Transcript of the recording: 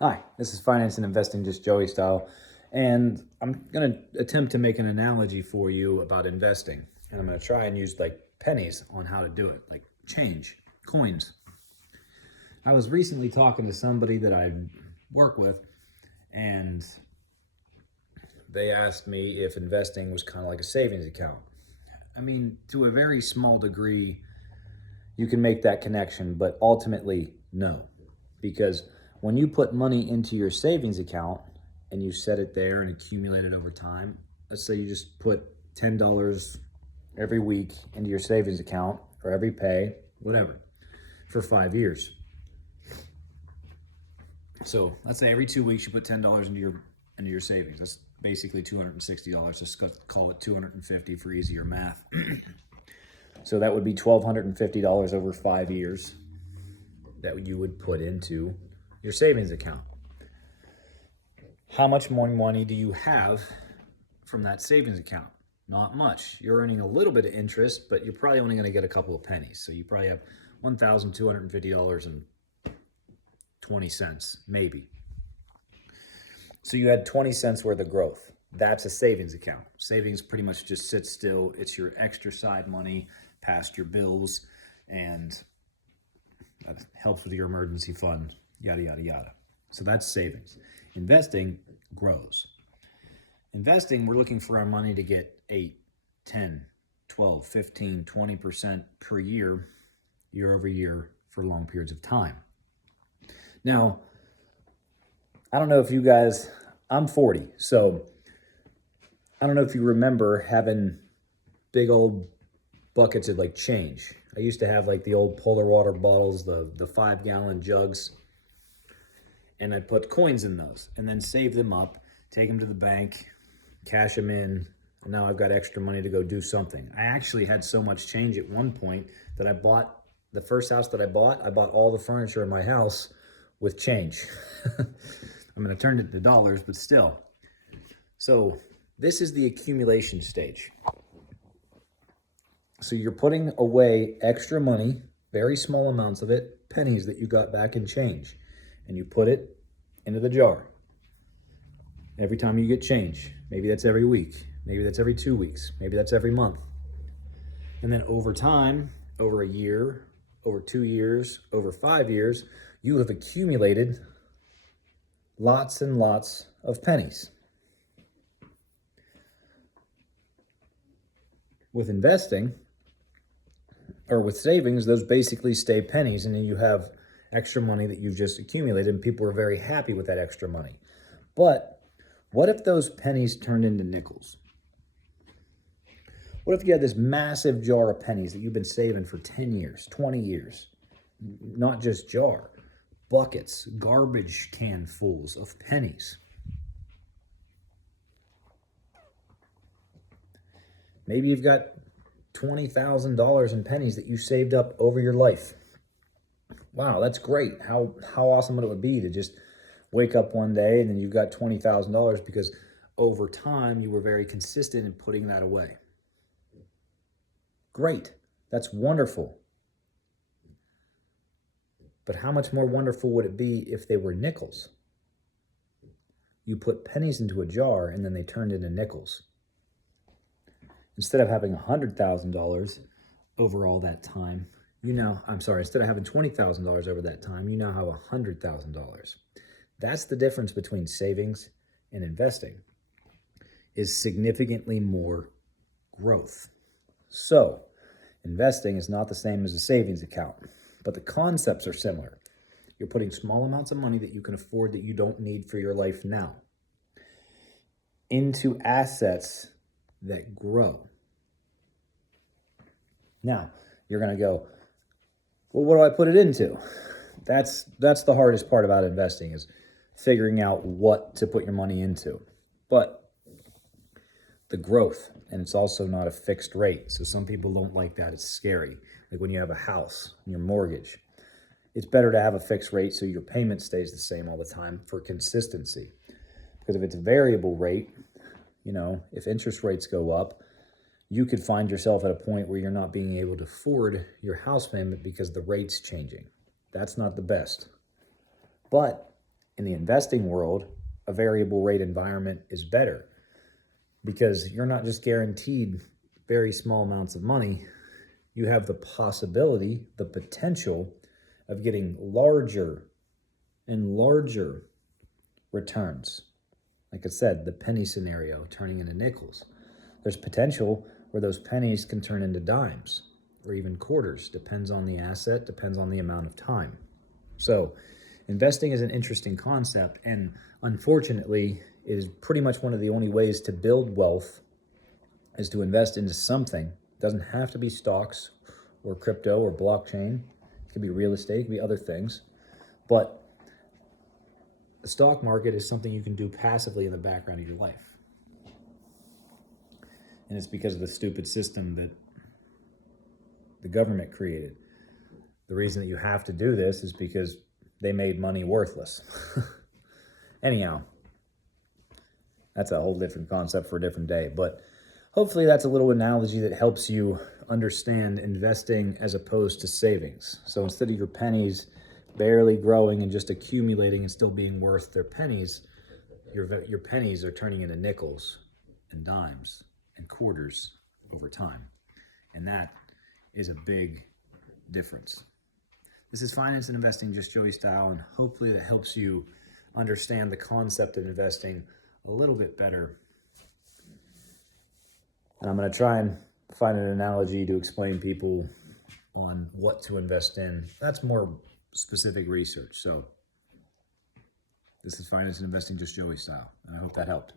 Hi, this is Finance and Investing Just Joey style, and I'm going to attempt to make an analogy for you about investing. And I'm going to try and use like pennies on how to do it, like change, coins. I was recently talking to somebody that I work with, and they asked me if investing was kind of like a savings account. I mean, to a very small degree, you can make that connection, but ultimately, no. Because when you put money into your savings account and you set it there and accumulate it over time, let's say you just put $10 every week into your savings account or every pay, whatever, for 5 years. So let's say every 2 weeks you put $10 into your savings. That's basically $260. Just call it 250 for easier math. So that would be $1,250 over 5 years that you would put into your savings account. How much more money do you have from that savings account? Not much. You're earning a little bit of interest, but you're probably only going to get a couple of pennies. So you probably have $1,250.20, maybe. So you had 20 cents worth of growth. That's a savings account. Savings pretty much just sits still. It's your extra side money past your bills, and that helps with your emergency fund, yada, yada, yada. So that's savings. Investing grows. Investing, we're looking for our money to get 8, 10, 12, 15, 20% per year, year over year, for long periods of time. Now, I don't know if you guys, I'm 40, so I don't know if you remember having big old buckets of like change. I used to have like the old polar water bottles, the 5-gallon jugs, and I'd put coins in those and then save them up, take them to the bank, cash them in, and now I've got extra money to go do something. I actually had so much change at one point that I bought the first house that I bought all the furniture in my house with change. I'm going to turn it into dollars, but still. So this is the accumulation stage. So you're putting away extra money, very small amounts of it, pennies that you got back in change, and you put it into the jar. Every time you get change, maybe that's every week, maybe that's every 2 weeks, maybe that's every month. And then over time, over a year, over 2 years, over 5 years, you have accumulated lots and lots of pennies. With investing, or with savings, those basically stay pennies, and then you have extra money that you've just accumulated, and people are very happy with that extra money. But what if those pennies turned into nickels? What if you had this massive jar of pennies that you've been saving for 10 years, 20 years? Not just jar, buckets, garbage can fulls of pennies. Maybe you've got $20,000 in pennies that you saved up over your life. Wow, that's great. How awesome would it be to just wake up one day and then you've got $20,000 because over time you were very consistent in putting that away. Great. That's wonderful. But how much more wonderful would it be if they were nickels? You put pennies into a jar and then they turned into nickels. Instead of having $100,000 over all that time, instead of having $20,000 over that time, you now have $100,000. That's the difference between savings and investing, is significantly more growth. So, investing is not the same as a savings account, but the concepts are similar. You're putting small amounts of money that you can afford that you don't need for your life now into assets that grow. Now, you're going to go, well, what do I put it into? That's the hardest part about investing, is figuring out what to put your money into. But the growth, and it's also not a fixed rate. So some people don't like that. It's scary. Like when you have a house, your mortgage, it's better to have a fixed rate so your payment stays the same all the time for consistency. Because if it's a variable rate, if interest rates go up, you could find yourself at a point where you're not being able to afford your house payment because the rate's changing. That's not the best. But In the investing world, a variable rate environment is better because you're not just guaranteed very small amounts of money. You have the possibility, the potential of getting larger and larger returns. Like I said, the penny scenario, turning into nickels. There's potential where those pennies can turn into dimes or even quarters. Depends on the asset, depends on the amount of time. So investing is an interesting concept, and unfortunately, it is pretty much one of the only ways to build wealth is to invest into something. It doesn't have to be stocks or crypto or blockchain. It could be real estate, it could be other things. But the stock market is something you can do passively in the background of your life. And it's because of the stupid system that the government created. The reason that you have to do this is because they made money worthless. Anyhow, that's a whole different concept for a different day. But hopefully that's a little analogy that helps you understand investing as opposed to savings. So instead of your pennies barely growing and just accumulating and still being worth their pennies, your pennies are turning into nickels and dimes and quarters over time. And that is a big difference. This is Finance and Investing Just Joey style, and hopefully that helps you understand the concept of investing a little bit better. And I'm going to try and find an analogy to explain people on what to invest in. That's more specific research. So this is Finance and Investing Just Joey style, and I hope that helped.